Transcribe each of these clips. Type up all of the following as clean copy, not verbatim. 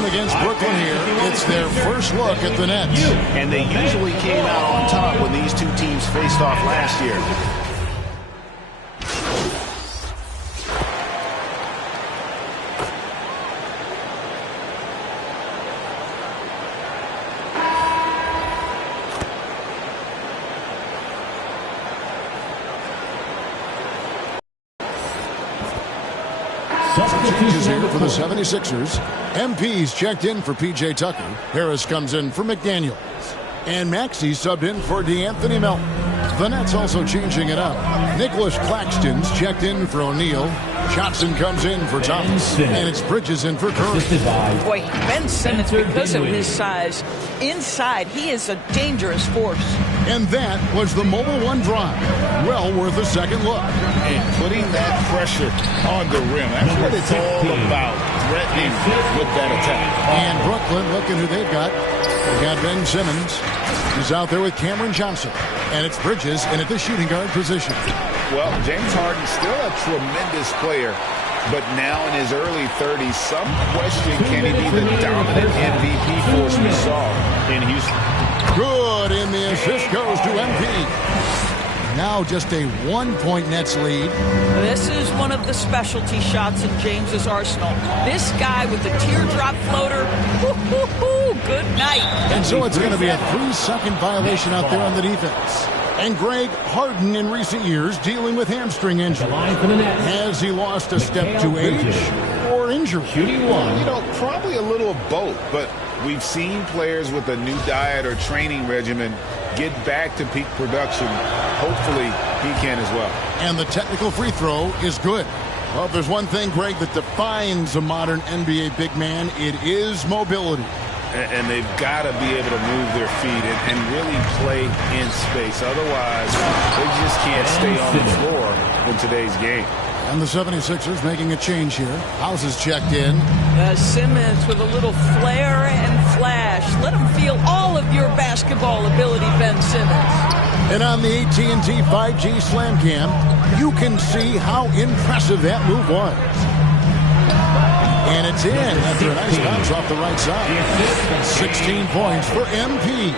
game against Brooklyn here. It's their first look at the Nets. And they usually came out on top when these two teams faced off last year. Changes here for the 76ers. MP's checked in for P.J. Tucker. Harris comes in for McDaniels. And Maxey subbed in for DeAnthony Melton. The Nets also changing it up. Nicholas Claxton's checked in for O'Neal. Johnson comes in for Thomas. And it's Bridges in for Curry. Boy, Ben Simmons, because of his size, inside, he is a dangerous force. And that was the Mobile One drive. Well worth a second look. And putting that pressure on the rim. That's what it's all about. Threatening with that attack. And Brooklyn, looking who they've got. They've got Ben Simmons. He's out there with Cameron Johnson. And it's Bridges in at the shooting guard position. Well, James Harden still a tremendous player. But now in his early 30s, some question, can he be the dominant MVP force we saw in Houston? Good, and the assist goes to MP. Now just a 1-point Nets lead. This is one of the specialty shots in James's arsenal. This guy with the teardrop floater, good night. And so it's going to be a 3-second violation out there on the defense. And Greg Harden in recent years dealing with hamstring injury. Has he lost a step to age or injury? Probably a little of both, but we've seen players with a new diet or training regimen get back to peak production. Hopefully he can as well. And the technical free throw is good. Well, if there's one thing, Greg, that defines a modern NBA big man, it is mobility. And they've got to be able to move their feet and really play in space. Otherwise, they just can't stay on the floor in today's game. And the 76ers making a change here. House is checked in. Simmons with a little flair and flash. Let him feel all of your basketball ability, Ben Simmons. And on the AT&T 5G Slam Cam, you can see how impressive that move was. And it's in after a nice bounce off the right side. 16 points for MP.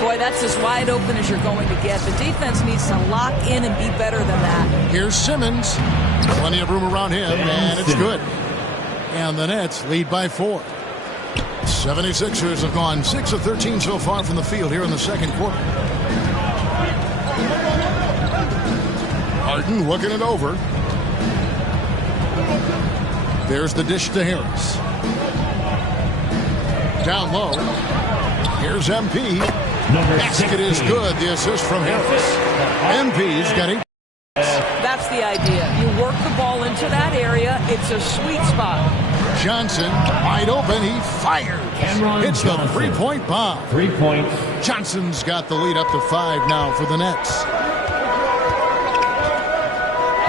Boy, that's as wide open as you're going to get. The defense needs to lock in and be better than that. Here's Simmons. Plenty of room around him, and it's good. And the Nets lead by 4. 76ers have gone 6 of 13 so far from the field here in the second quarter. Harden looking it over. There's the dish to Harris. Down low. Here's MP. Basket is good. The assist from Harris. MP's got 8. That's the idea. You work the ball into that area. It's a sweet spot. Johnson, wide open. He fires. It's the three-point bomb. 3 points. Johnson's got the lead up to 5 now for the Nets.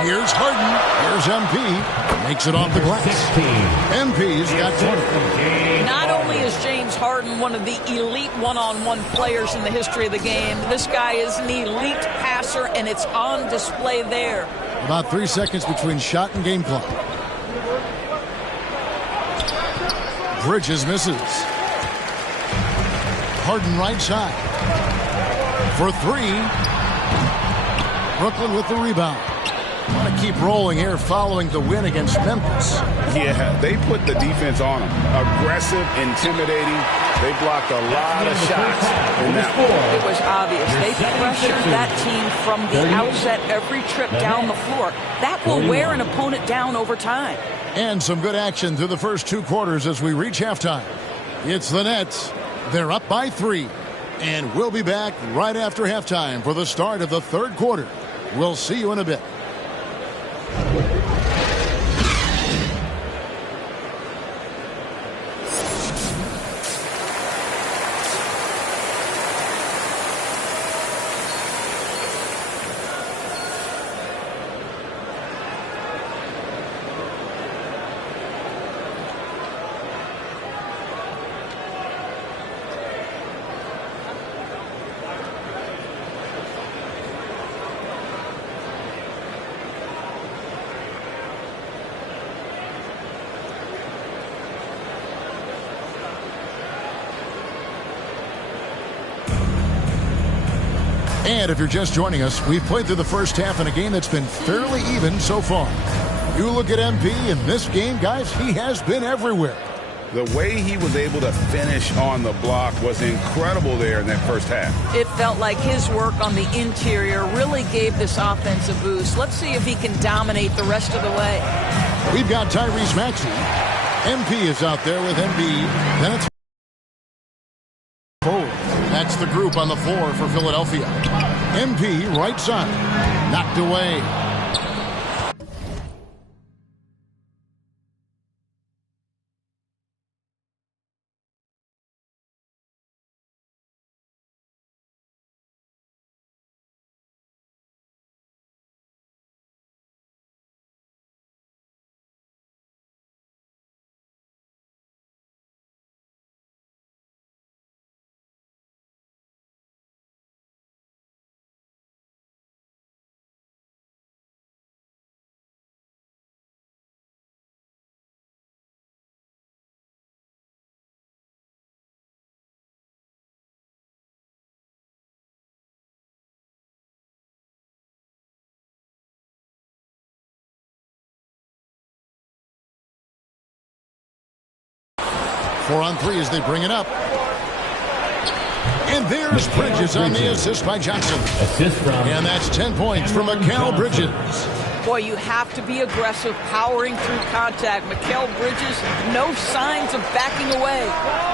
Here's Harden. Here's MP. Makes it off the glass. MP's got 20. Not only is James Harden one of the elite one-on-one players in the history of the game, this guy is an elite passer, and it's on display there. About 3 seconds between shot and game clock. Bridges misses. Harden right side. For 3. Brooklyn with the rebound. Want to keep rolling here following the win against Memphis. Yeah, they put the defense on them. Aggressive, intimidating. They blocked a lot of shots in that one. It was obvious. They pressured that team from the outset every trip down the floor. That will wear an opponent down over time. And some good action through the first 2 quarters as we reach halftime. It's the Nets. They're up by 3. And we'll be back right after halftime for the start of the third quarter. We'll see you in a bit. And if you're just joining us, we've played through the first half in a game that's been fairly even so far. You look at MP in this game, guys, he has been everywhere. The way he was able to finish on the block was incredible there in that first half. It felt like his work on the interior really gave this offense a boost. Let's see if he can dominate the rest of the way. We've got Tyrese Maxey. MP is out there with Embiid. Then it's forward. That's the group on the floor for Philadelphia. MP right side. Knocked away. Four on three as they bring it up. And there's Bridges on the assist by Johnson. And that's 10 points for Mikal Bridges. Boy, you have to be aggressive, powering through contact. Mikal Bridges, no signs of backing away.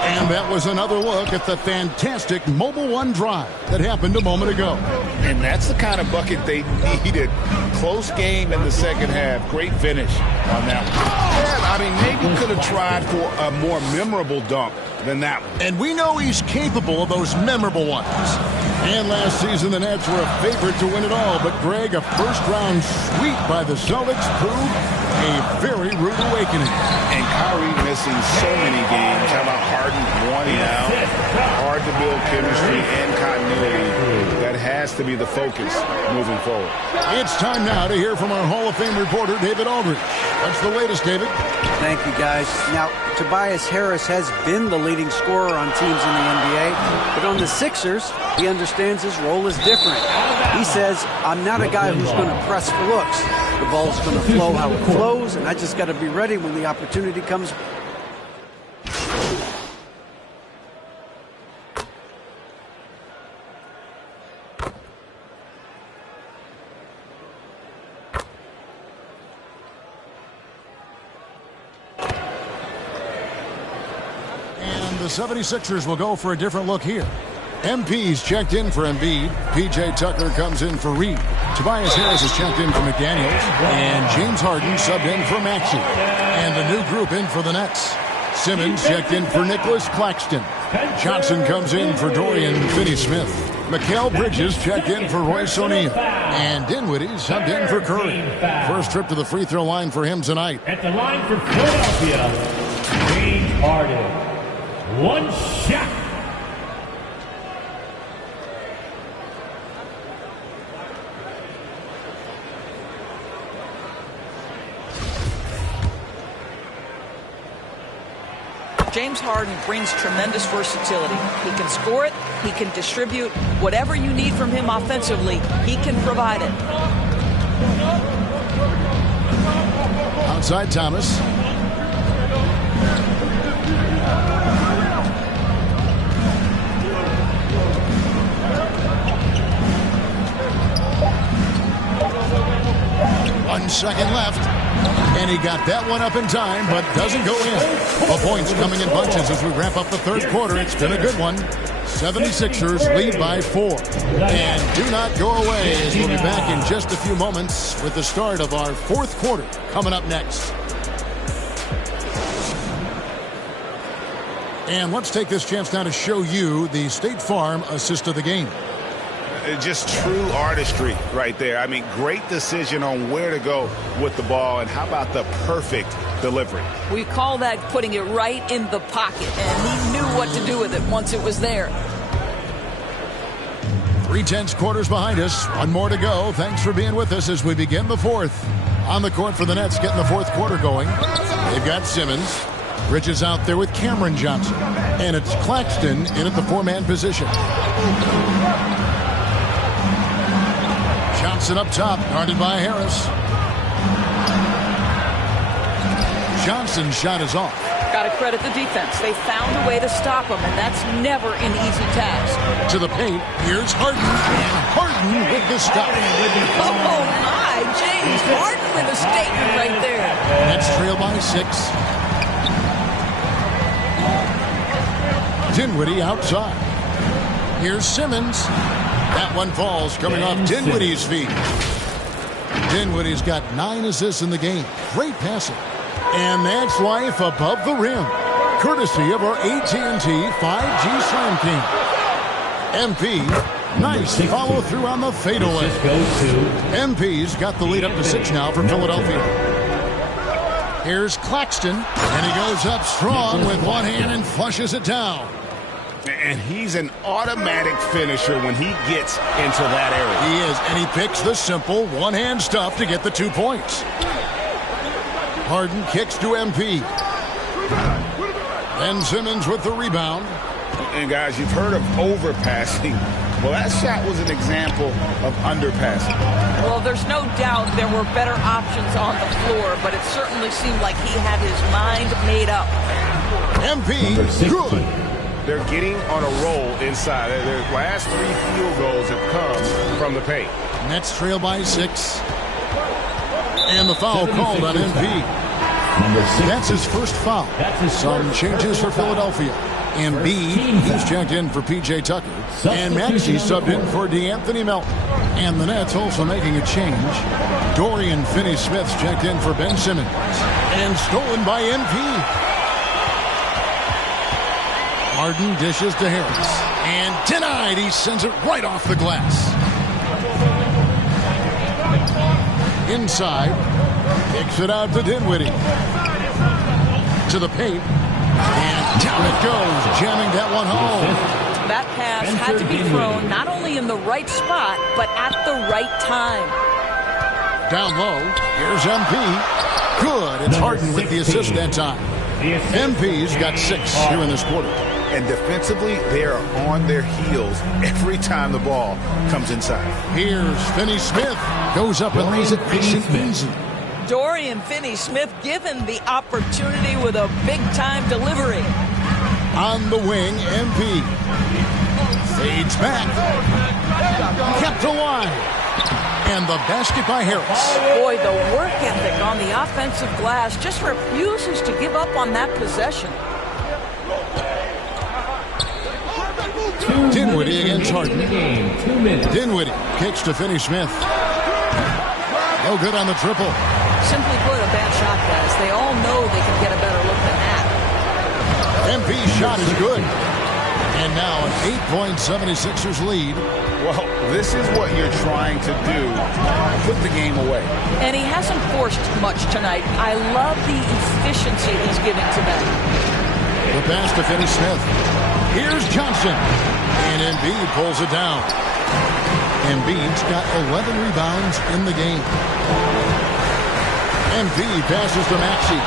And that was another look at the fantastic Mobile One drive that happened a moment ago. And that's the kind of bucket they needed. Close game in the second half. Great finish on that one. Yeah, I mean, maybe could have tried for a more memorable dunk than that one. And we know he's capable of those memorable ones. And last season, the Nets were a favorite to win it all. But, Greg, a first-round sweep by the Celtics proved a very rude awakening. And Kyrie missing so many games. How about Harden wanting out? Hard to build chemistry and continuity. That has to be the focus moving forward. It's time now to hear from our Hall of Fame reporter, David Aldridge. What's the latest, David? Thank you, guys. Now, Tobias Harris has been the leading scorer on teams in the NBA, but on the Sixers, he understands his role is different. He says, I'm not a guy who's going to press for looks. The ball's going to flow how it flows, and I just got to be ready when the opportunity comes. The 76ers will go for a different look here. MP's checked in for Embiid. P.J. Tucker comes in for Reed. Tobias Harris is checked in for McDaniels. And James Harden subbed in for Maxey. And a new group in for the Nets. Simmons checked in for Nicholas Claxton. Johnson comes in for Dorian Finney-Smith. Mikal Bridges checked in for Royce O'Neal. And Dinwiddie subbed in for Curry. First trip to the free throw line for him tonight. At the line for Philadelphia, James Harden. One shot. James Harden brings tremendous versatility. He can score it, he can distribute. Whatever you need from him offensively, he can provide it. Outside Thomas. One second left. And he got that one up in time, but doesn't go in. The points coming in bunches as we wrap up the third quarter. It's been a good one. 76ers lead by 4. And do not go away, as we'll be back in just a few moments with the start of our fourth quarter coming up next. And let's take this chance now to show you the State Farm assist of the game. Just true artistry right there. I mean, great decision on where to go with the ball, and how about the perfect delivery? We call that putting it right in the pocket, and he knew what to do with it once it was there. 3/10 quarters behind us. One more to go. Thanks for being with us as we begin the fourth. On the court for the Nets, getting the fourth quarter going. They've got Simmons. Bridges out there with Cameron Johnson. And it's Claxton in at the 4-man position. Johnson up top, guarded by Harris. Johnson's shot is off. Got to credit the defense. They found a way to stop him, and that's never an easy task. To the paint, here's Harden. And Harden with the stop. Oh, my, James Harden with a statement right there. Nets trail by 6. Dinwiddie outside. Here's Simmons. That one falls coming off Dinwiddie's feet. Dinwiddie's got 9 assists in the game. Great passing. And that's life above the rim. Courtesy of our AT&T 5G Slam King. MP, nice follow through on the fadeaway. MP's got the lead up to 6 now for Philadelphia. Here's Claxton, and he goes up strong with one hand and flushes it down. And he's an automatic finisher when he gets into that area. He is, and he picks the simple one-hand stuff to get the 2 points. Harden kicks to MP. And Simmons with the rebound. And guys, you've heard of overpassing. Well, that shot was an example of underpassing. Well, there's no doubt there were better options on the floor, but it certainly seemed like he had his mind made up. MP, good. They're getting on a roll inside. Their last 3 field goals have come from the paint. Nets trail by 6. And the foul called on MP. That's his first foul. Some changes for Philadelphia. Embiid, he's checked in for P.J. Tucker. And Maxey subbed in for DeAnthony Melton. And the Nets also making a change. Dorian Finney-Smith's checked in for Ben Simmons. And stolen by MP. Harden dishes to Harris. And denied. He sends it right off the glass. Inside. Kicks it out to Dinwiddie. To the paint. And down it goes. Jamming that one home. That pass had to be thrown not only in the right spot, but at the right time. Down low. Here's MP. Good. It's Harden with the assist that time. MP's got 6 here in this quarter. And defensively, they are on their heels every time the ball comes inside. Here's Finney-Smith. Goes up and lays it nice and easy. Dorian Finney-Smith given the opportunity with a big-time delivery. On the wing, MP. Fades back. Kept alive. And the basket by Harris. Boy, the work ethic on the offensive glass just refuses to give up on that possession. Dinwiddie against Harden. Dinwiddie kicks to Finney-Smith. No good on the triple. Simply put, a bad shot, guys. They all know they can get a better look than that. MP's shot is good. And now an 8-point 76ers lead. Well, this is what you're trying to do. Put the game away. And he hasn't forced much tonight. I love the efficiency he's giving to them. The pass to Finney-Smith. Here's Johnson. And Embiid pulls it down. Embiid's got 11 rebounds in the game. Embiid passes to Maxey.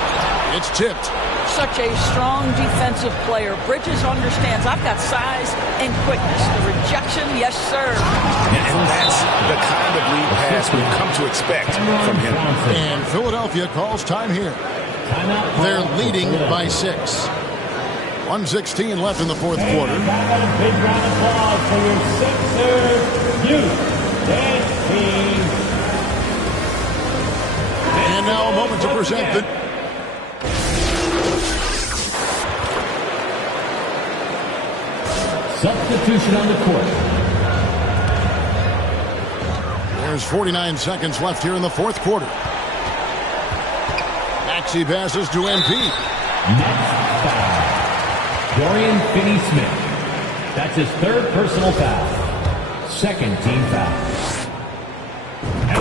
It's tipped. Such a strong defensive player. Bridges understands I've got size and quickness. The rejection, yes, sir. And that's the kind of lead pass we've come to expect from him. And Philadelphia calls time here. They're leading by 6. 1:16 left in the fourth quarter. Big round of applause for your Sixers youth dance team. And now a moment to present the... Substitution on the court. There's 49 seconds left here in the fourth quarter. Maxey passes to MP. Next foul. Dorian Finney-Smith. That's his 3rd personal foul. 2nd team foul.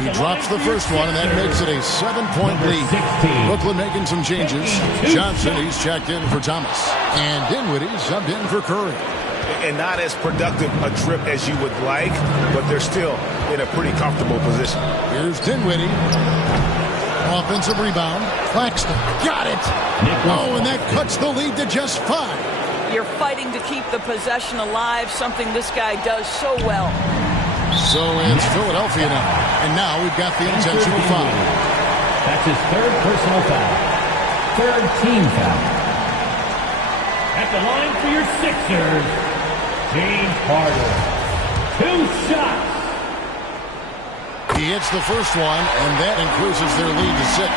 He drops the first one, and that makes it a 7-point lead. 16. Brooklyn making some changes. Johnson, he's checked in for Thomas. And Dinwiddie subbed in for Curry. And not as productive a trip as you would like, but they're still in a pretty comfortable position. Here's Dinwiddie. Offensive rebound. Claxton got it. Oh, and that cuts the lead to just 5. You're fighting to keep the possession alive, something this guy does so well. So it's Philadelphia now. And now we've got the intentional foul. That's his third personal foul. Third team foul. At the line for your Sixers, James Harden. 2 shots. He hits the first one, and that increases their lead to 6.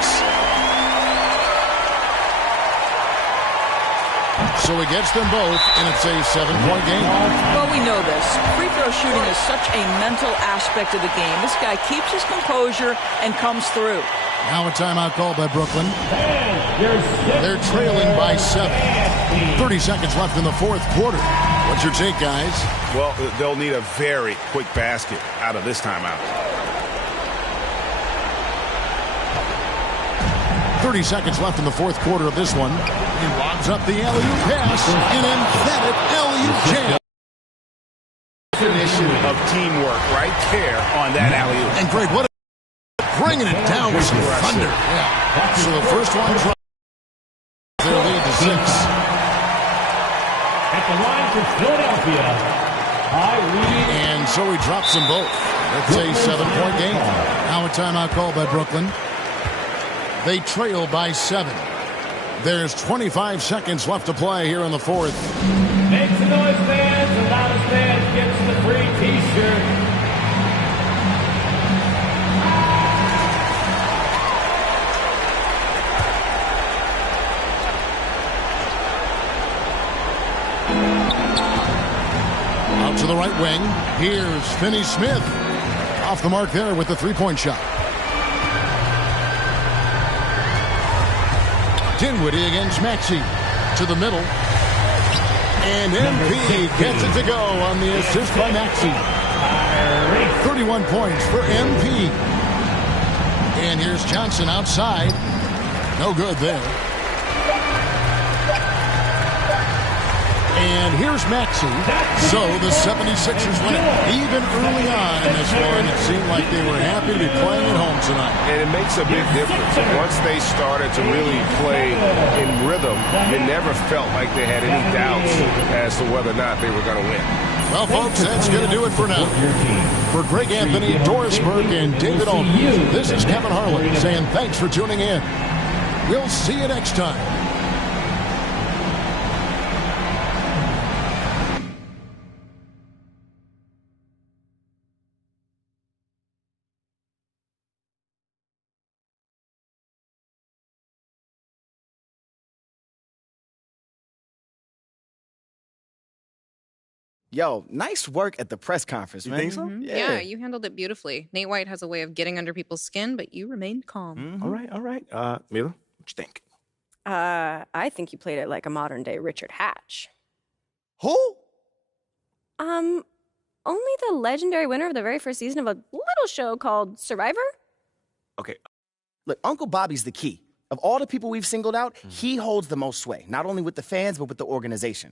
So he gets them both, and it's a 7-point game. Well, we know this. Free throw shooting is such a mental aspect of the game. This guy keeps his composure and comes through. Now a timeout called by Brooklyn. They're trailing by 7. 30 seconds left in the fourth quarter. What's your take, guys? Well, they'll need a very quick basket out of this timeout. 30 seconds left in the fourth quarter of this one. He lobs up the alley-oop pass. An emphatic alley-oop jam. Definition of teamwork right there on that alley-oop. And Greg, what bringing it down with some thunder. Yeah. So the first one drops their lead to 6. At the line for Philadelphia, and so he drops them both. It's a 7-point game. Now a timeout called by Brooklyn. They trail by 7. There's 25 seconds left to play here in the fourth. Make some noise, fans. The loudest fan gets the free T-shirt. Out to the right wing. Here's Finney-Smith. Off the mark there with the three-point shot. Dinwiddie against Maxey. To the middle. And MP gets it to go on the assist by Maxey. 31 points for MP. And here's Johnson outside. No good there. And here's Maxey. So the 76ers win it. Even early on in this one, it seemed like they were happy to be playing at home tonight. And it makes a big difference. Once they started to really play in rhythm, it never felt like they had any doubts as to whether or not they were going to win. Well, folks, that's going to do it for now. For Greg Anthony, Doris Burke, and David Olden, this is Kevin Harlan saying thanks for tuning in. We'll see you next time. Yo, nice work at the press conference, man. You think so? Yeah, you handled it beautifully. Nate White has a way of getting under people's skin, but you remained calm. All right, all right. Mila, what you think? I think you played it like a modern day Richard Hatch. Who? Only the legendary winner of the very first season of a little show called Survivor? Okay. Look, Uncle Bobby's the key. Of all the people we've singled out, he holds the most sway, not only with the fans, but with the organization.